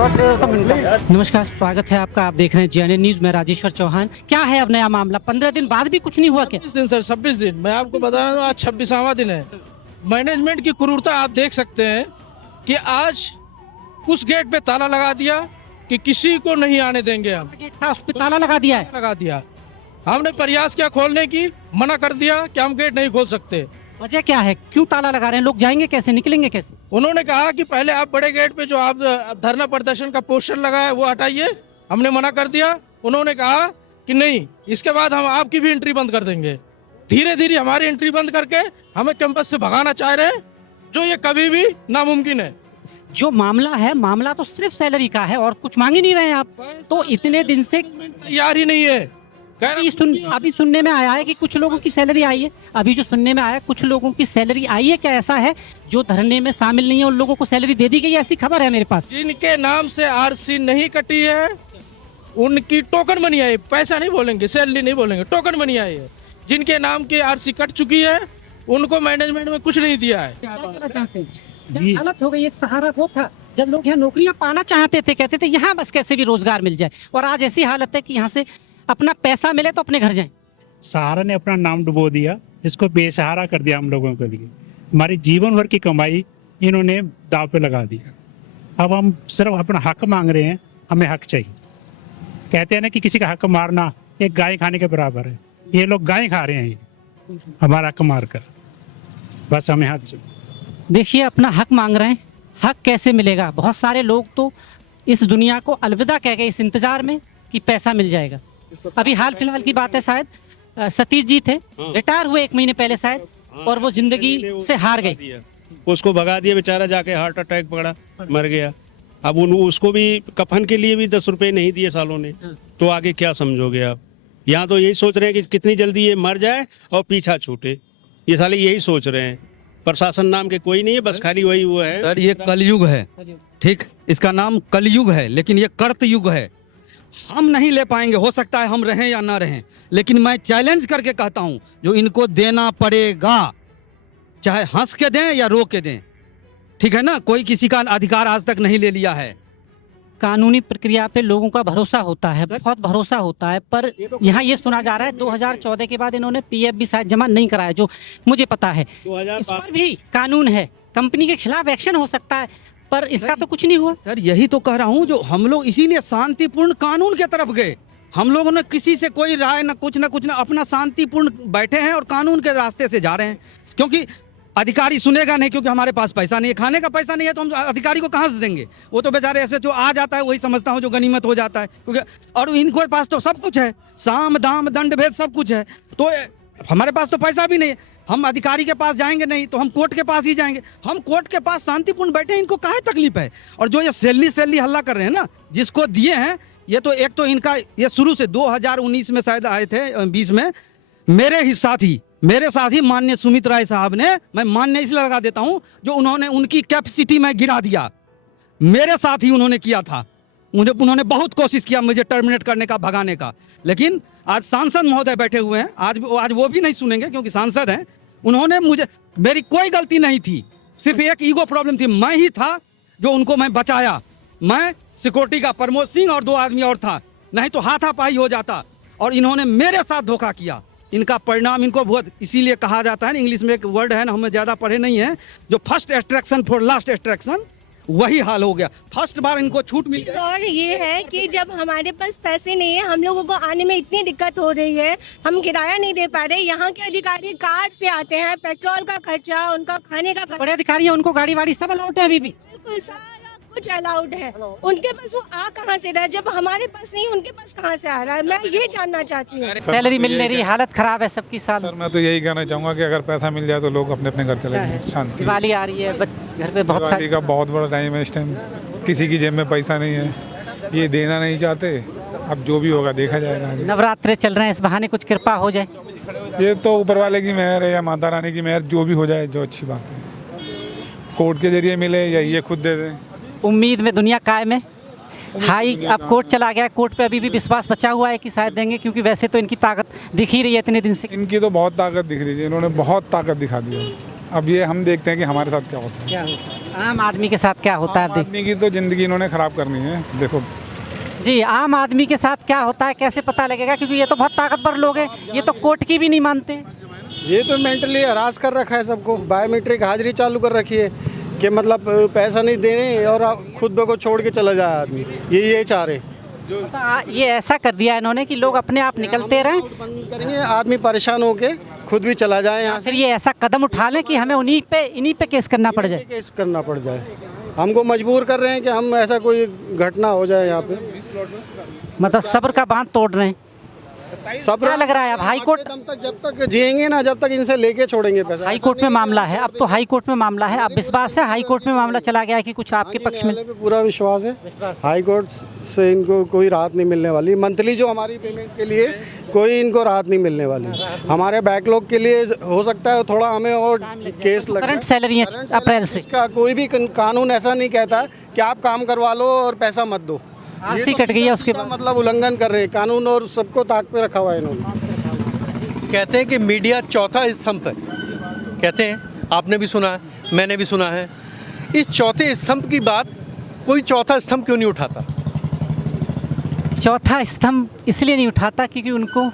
नमस्कार, स्वागत है आपका। आप देख रहे हैं JNN न्यूज में राजेश्वर चौहान। क्या है अब नया मामला? 15 दिन बाद भी कुछ नहीं हुआ क्या? 26 दिन सर, 26 दिन। मैं आपको बता रहा हूँ, आज 26वां दिन है। मैनेजमेंट की क्रूरता आप देख सकते हैं कि आज उस गेट पे ताला लगा दिया कि किसी को नहीं आने देंगे। हम गेट था, उस पे ताला लगा दिया है। लगा दिया। हमने प्रयास किया खोलने की, मना कर दिया कि हम गेट नहीं खोल सकते। वजह क्या है? क्यों ताला लगा रहे हैं? लोग जाएंगे कैसे, निकलेंगे कैसे? उन्होंने कहा कि पहले आप बड़े गेट पे जो आप धरना प्रदर्शन का पोस्टर लगा है वो हटाइए। हमने मना कर दिया। उन्होंने कहा कि नहीं, इसके बाद हम आपकी भी एंट्री बंद कर देंगे। धीरे धीरे हमारी एंट्री बंद करके हमें कैंपस से भगाना चाह रहे हैं, जो ये कभी भी नामुमकिन है। जो मामला है, मामला तो सिर्फ सैलरी का है और कुछ मांग ही नहीं रहे हैं आप। तो इतने दिन से तैयार ही नहीं है। अभी सुनने में आया है कि कुछ लोगों की सैलरी आई है। अभी जो सुनने में आया है, कुछ लोगों की सैलरी आई है। क्या ऐसा है जो धरने में शामिल नहीं है उन लोगों को सैलरी दे दी गई? ऐसी खबर है मेरे पास। जिनके नाम से आरसी नहीं कटी है उनकी टोकन मनी आई। पैसा नहीं बोलेंगे, सैलरी नहीं बोलेंगे, टोकन मनी आई है। जिनके नाम की आरसी कट चुकी है उनको मैनेजमेंट में कुछ नहीं दिया है। क्या कहना चाहते हैं? जी, हालत हो गई। एक सहारा वो था जब लोग यहाँ नौकरियां पाना चाहते थे, कहते थे यहाँ बस कैसे भी रोजगार मिल जाए, और आज ऐसी हालत है कि यहाँ से अपना पैसा मिले तो अपने घर जाएं। सहारा ने अपना नाम डुबो दिया, इसको बेसहारा कर दिया हम लोगों के लिए। हमारी जीवन भर की कमाई इन्होंने दाव पे लगा दिया। अब हम सिर्फ अपना हक मांग रहे हैं, हमें हक चाहिए। कहते हैं ना कि किसी का हक मारना एक गाय खाने के बराबर है। ये लोग गाय खा रहे हैं ये हमारा हक मार कर। बस हमें हक चाहिए। देखिए, अपना हक मांग रहे हैं। हक कैसे मिलेगा? बहुत सारे लोग तो इस दुनिया को अलविदा कह गए इस इंतजार में कि पैसा मिल जाएगा। अभी हाल फिलहाल की बात है, शायद सतीश जी थे, रिटायर हुए 1 महीने पहले शायद, और वो जिंदगी से हार गए। उसको भगा दिया बेचारा, जाके हार्ट अटैक पकड़ा, मर गया। अब उसको भी कफन के लिए भी 10 रुपए नहीं दिए सालों ने, तो आगे क्या समझोगे आप? यहाँ तो यही सोच रहे हैं कि कितनी जल्दी ये मर जाए और पीछा छूटे। ये साले यही सोच रहे हैं। प्रशासन नाम के कोई नहीं है, बस खाली वही वो है। सर, ये कलयुग है, ठीक, इसका नाम कलयुग है, लेकिन ये कर्त युग है। हम नहीं ले पाएंगे, हो सकता है हम रहें या ना रहें, लेकिन मैं चैलेंज करके कहता हूं, जो इनको देना पड़ेगा, चाहे हंस के दें या रो के दें, ठीक है ना। कोई किसी का अधिकार आज तक नहीं ले लिया है। कानूनी प्रक्रिया पे लोगों का भरोसा होता है, बहुत भरोसा होता है, पर यहाँ ये सुना जा रहा है 2014 के बाद इन्होंने PF भी शायद जमा नहीं कराया, जो मुझे पता है। इस पर भी कानून है, कंपनी के खिलाफ एक्शन हो सकता है, पर इसका तो कुछ नहीं हुआ। सर, यही तो कह रहा हूं, जो हम लोग इसीलिए शांतिपूर्ण कानून के तरफ गए। हम लोगों ने किसी से कोई राय ना कुछ ना अपना शांतिपूर्ण बैठे हैं और कानून के रास्ते से जा रहे हैं। क्योंकि अधिकारी सुनेगा नहीं, क्योंकि हमारे पास पैसा नहीं है, खाने का पैसा नहीं है, तो हम अधिकारी को कहाँ से देंगे? वो तो बेचारे ऐसे जो आ जाता है वही समझता हूँ जो गनीमत हो जाता है, क्योंकि और इनके पास तो सब कुछ है, साम दाम दंड भेद सब कुछ है। तो हमारे पास तो पैसा भी नहीं है। हम अधिकारी के पास जाएंगे नहीं तो हम कोर्ट के पास ही जाएंगे। हम कोर्ट के पास शांतिपूर्ण बैठे, इनको काहे तकलीफ है? और जो ये सैलरी हल्ला कर रहे हैं ना, जिसको दिए हैं, ये तो एक तो इनका ये शुरू से 2019 में शायद आए थे, 20 में मेरे साथ ही माननीय सुमित राय साहब ने, मैं माननीय इसलिए लगा देता हूं, जो उन्होंने उनकी कैपेसिटी में गिरा दिया। मेरे साथ ही उन्होंने किया था। उन्होंने बहुत कोशिश किया मुझे टर्मिनेट करने का, भगाने का, लेकिन आज सांसद महोदय बैठे हुए हैं, आज वो भी नहीं सुनेंगे क्योंकि सांसद हैं। उन्होंने मेरी कोई गलती नहीं थी, सिर्फ एक ईगो प्रॉब्लम थी। मैं ही था जो उनको मैं बचाया। मैं सिक्योरिटी का प्रमोद सिंह और 2 आदमी और था, नहीं तो हाथापाई हो जाता। और इन्होंने मेरे साथ धोखा किया। इनका परिणाम इनको बहुत, इसीलिए कहा जाता है ना, इंग्लिश में एक वर्ड है ना, हमें ज़्यादा पढ़े नहीं है, जो first attraction for last attraction, वही हाल हो गया। फर्स्ट बार इनको छूट मिल गई। और ये है कि जब हमारे पास पैसे नहीं है, हम लोगों को आने में इतनी दिक्कत हो रही है, हम किराया नहीं दे पा रहे। यहाँ के अधिकारी कार्ड से आते हैं, पेट्रोल का खर्चा, उनका खाने का खर्चा, बड़े अधिकारी हैं, उनको गाड़ी वाड़ी सब अलाउड है अभी भी? बिल्कुल सारा कुछ अलाउड है। उनके पास वो आ कहाँ से रहा है? जब हमारे पास नहीं, उनके पास कहाँ से आ रहा है? मैं ये जानना चाहती हूँ। सैलरी मिल नहीं रही, हालत खराब है सबकी। साल सर, मैं तो यही कहना चाहूँगा कि अगर पैसा मिल जाए तो लोग अपने अपने घर चले जाएं, शांति। दिवाली आ रही है, घर पे बहुत दिवाली का बहुत बड़ा टाइम है इस टाइम। किसी की जेब में पैसा नहीं है, ये देना नहीं चाहते। अब जो भी होगा देखा जाएगा। नवरात्रे चल रहे हैं, इस बहाने कुछ कृपा हो जाए। ये तो ऊपर वाले की मेहर है या माता रानी की मेहर, जो भी हो जाए जो अच्छी बात है। कोर्ट के जरिए मिले या ये खुद दे दें। उम्मीद में दुनिया कायम है। हाई अब कोर्ट चला गया, कोर्ट पे अभी भी विश्वास बचा हुआ है कि शायद देंगे, क्योंकि वैसे तो इनकी ताकत दिख ही रही है इतने दिन से। इनकी तो बहुत ताकत दिख रही है, इन्होंने बहुत ताकत दिखा दी है। अब ये हम देखते हैं कि हमारे साथ क्या होता है। आम आदमी के साथ क्या होता है आप देख आदमी की तो ज़िंदगी इन्होंने ख़राब करनी है। देखो जी, आम आदमी के साथ क्या होता है कैसे पता लगेगा, क्योंकि ये तो बहुत ताकतवर लोग हैं, ये तो कोर्ट की भी नहीं मानते। ये तो मेंटली हरास कर रखा है सबको। बायोमेट्रिक हाजिरी चालू कर रखी है कि मतलब पैसा नहीं देने और खुद को छोड़ के चला जाए आदमी, ये चाह रहे। तो ये ऐसा कर दिया इन्होंने कि लोग अपने आप निकलते रहें, बंद करेंगे, आदमी परेशान होके खुद भी चला जाए यहाँ फिर ये ऐसा कदम उठा लें कि हमें इन्हीं पे केस करना पड़ जाए। केस करना पड़ जाए। हमको मजबूर कर रहे हैं कि हम ऐसा कोई घटना हो जाए यहाँ पे। मतलब सब्र का बांध तोड़ रहे हैं। सब क्या लग रहा है अब हाई कोर्ट दम तक जब तक जिएंगे ना, जब तक इनसे लेके छोड़ेंगे पैसा। हाई कोर्ट में मामला है, अब तो हाई कोर्ट में मामला है, अब विश्वास है हाई कोर्ट में मामला चला गया है कि कुछ आपके पक्ष में? पे पूरा विश्वास है। हाई कोर्ट से इनको कोई राहत नहीं मिलने वाली। मंथली जो हमारी पेमेंट के लिए कोई इनको राहत नहीं मिलने वाली। हमारे बैकलॉग के लिए हो सकता है थोड़ा हमें और केस लगे। करंट सैलरी है अप्रैल से। इसका कोई भी कानून ऐसा नहीं कहता कि आप काम करवा लो और पैसा मत दो। आरसी कट गई है उसके बाद। मतलब उल्लंघन कर रहे हैं कानून और सबको ताक पे रखा हुआ है इन्होंने। कहते हैं कि मीडिया चौथा स्तंभ है, कहते हैं, आपने भी सुना है, मैंने भी सुना है। इस चौथे स्तंभ की बात कोई चौथा स्तंभ क्यों नहीं उठाता? चौथा स्तंभ इसलिए नहीं उठाता क्योंकि उनको,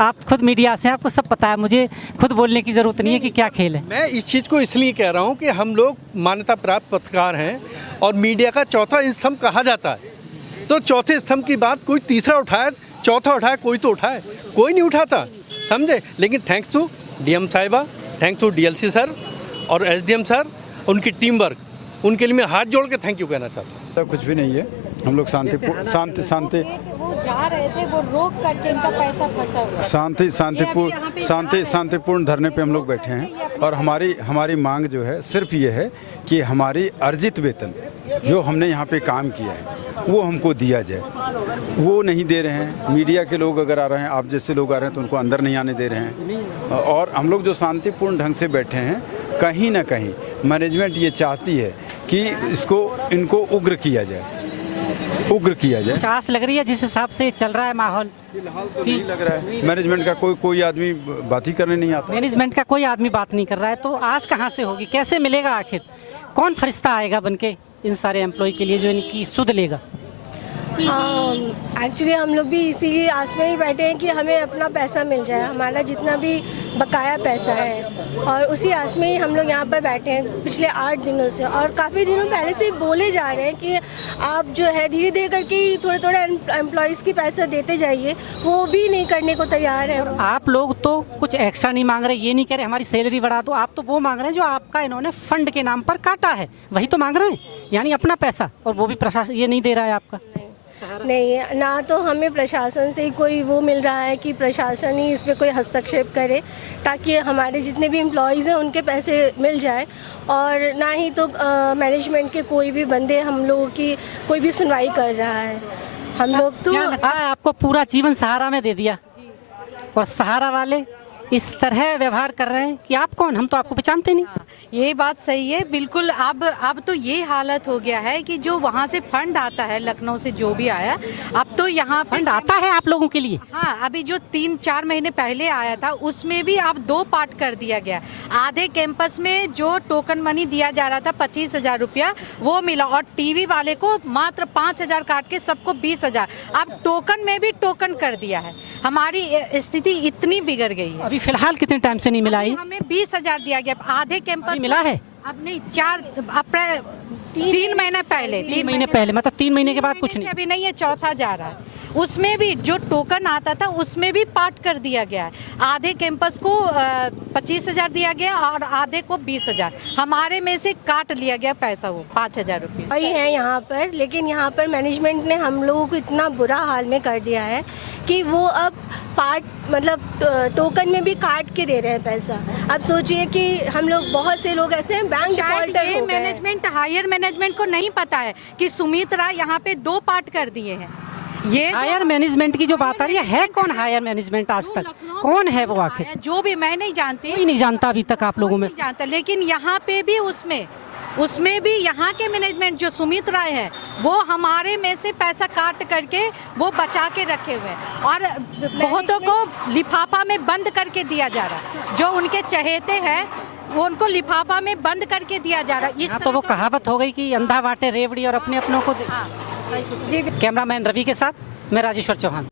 आप खुद मीडिया से, आपको सब पता है, मुझे खुद बोलने की ज़रूरत नहीं है कि क्या खेल है। मैं इस चीज़ को इसलिए कह रहा हूँ कि हम लोग मान्यता प्राप्त पत्रकार हैं और मीडिया का चौथा स्तंभ कहा जाता है। तो चौथे स्तंभ की बात कोई तीसरा उठाए, चौथा उठाए, कोई तो उठाए, कोई नहीं उठाता, समझे। लेकिन थैंक्स टू डीएम साहिबा, थैंक्स टू डीएलसी सर और एसडीएम सर, उनकी टीम वर्क, उनके लिए मैं हाथ जोड़ के थैंक यू कहना चाहता हूँ। कुछ भी नहीं है, हम लोग शांति वो जा रहे थे, वो रोक करके इनका पैसा फंसा हुआ। शांतिपूर्ण धरने पे हम लोग बैठे हैं और हमारी मांग जो है सिर्फ ये है कि हमारी अर्जित वेतन जो हमने यहाँ पे काम किया है वो हमको दिया जाए। वो नहीं दे रहे हैं। मीडिया के लोग अगर आ रहे हैं, आप जैसे लोग आ रहे हैं, तो उनको अंदर नहीं आने दे रहे हैं। और हम लोग जो शांतिपूर्ण ढंग से बैठे हैं, कहीं ना कहीं मैनेजमेंट ये चाहती है कि इनको उग्र किया जाए। चास लग रही है जिस हिसाब से चल रहा है माहौल। फिलहाल तो नहीं लग रहा है। मैनेजमेंट का कोई आदमी बात ही करने नहीं आता। मैनेजमेंट का कोई आदमी बात नहीं कर रहा है, तो आज कहाँ से होगी, कैसे मिलेगा आखिर? कौन फरिश्ता आएगा बनके इन सारे एम्प्लॉय के लिए जो इनकी सुध लेगा? एक्चुअली हम लोग भी इसी आस में ही बैठे हैं कि हमें अपना पैसा मिल जाए, हमारा जितना भी बकाया पैसा है, और उसी आस में ही हम लोग यहाँ पर बैठे हैं पिछले 8 दिनों से। और काफ़ी दिनों पहले से बोले जा रहे हैं कि आप जो है धीरे धीरे करके थोड़े एम्प्लॉयज़ की पैसा देते जाइए, वो भी नहीं करने को तैयार है। आप लोग तो कुछ एक्स्ट्रा नहीं मांग रहे, ये नहीं कह रहे हमारी सैलरी बढ़ा दो, आप तो वो मांग रहे हैं जो आपका इन्होंने फंड के नाम पर काटा है, वही तो मांग रहे हैं, यानी अपना पैसा, और वो भी प्रशासन ये नहीं दे रहा है आपका। नहीं, ना तो हमें प्रशासन से ही कोई वो मिल रहा है कि प्रशासन ही इस पे कोई हस्तक्षेप करे ताकि हमारे जितने भी एम्प्लॉयज़ हैं उनके पैसे मिल जाए, और ना ही तो मैनेजमेंट के कोई भी बंदे हम लोगों की कोई भी सुनवाई कर रहा है। हम लोग तो क्या लगता है आपको पूरा जीवन सहारा में दे दिया, और सहारा वाले इस तरह व्यवहार कर रहे हैं कि आप कौन, हम तो आपको पहचानते नहीं। ये बात सही है बिल्कुल। अब तो ये हालत हो गया है कि जो वहाँ से फंड आता है, लखनऊ से जो भी आया, अब तो यहाँ फंड आता है आप लोगों के लिए। हाँ, अभी जो 3-4 महीने पहले आया था उसमें भी अब 2 पार्ट कर दिया गया। आधे कैंपस में जो टोकन मनी दिया जा रहा था 25,000 रुपया वो मिला, और टीवी वाले को मात्र 5,000 काट के सबको 20,000। अब टोकन में भी टोकन कर दिया है। हमारी स्थिति इतनी बिगड़ गई है। अभी फिलहाल कितने टाइम से नहीं मिला? हमें 20,000 दिया गया आधे कैंपस मिला है। अब नहीं, 4 अप्रैल 3 महीने पहले, 3 महीने पहले, मतलब 3 महीने के बाद कुछ नहीं। अभी नहीं है, चौथा जा रहा है। उसमें भी जो टोकन आता था उसमें भी पार्ट कर दिया गया है। आधे कैंपस को 25,000 दिया गया और आधे को 20,000। हमारे में से काट लिया गया पैसा, वो 5,000 रुपये वही है यहाँ पर। लेकिन यहाँ पर मैनेजमेंट ने हम लोगों को इतना बुरा हाल में कर दिया है कि वो अब पार्ट मतलब टोकन में भी काट के दे रहे हैं पैसा। अब सोचिए कि हम लोग, बहुत से लोग ऐसे हैं बैंक डिफॉल्टर हो गए। मैनेजमेंट, हायर मैनेजमेंट को नहीं पता है कि सुमित राय यहाँ पे 2 पार्ट कर दिए हैं। ये हायर मैनेजमेंट की जो बात आ रही है कौन हायर मैनेजमेंट? आज तक कौन है वो आखिर? जो भी, मैं नहीं जानती, कोई नहीं जानता अभी तक आप लोगों में जानता। लेकिन यहाँ पे भी उसमें भी यहाँ के मैनेजमेंट जो सुमित राय है वो हमारे में से पैसा काट करके वो बचा के रखे हुए हैं, और बहुतों को लिफाफा में बंद करके दिया जा रहा है। जो उनके चहेते हैं वो उनको लिफाफा में बंद करके दिया जा रहा है। इस हाँ, तो वो कहावत हो गई कि अंधा बांटे रेवड़ी और अपने अपनों को दे। जी कैमरामैन रवि के साथ मैं राजेश्वर चौहान।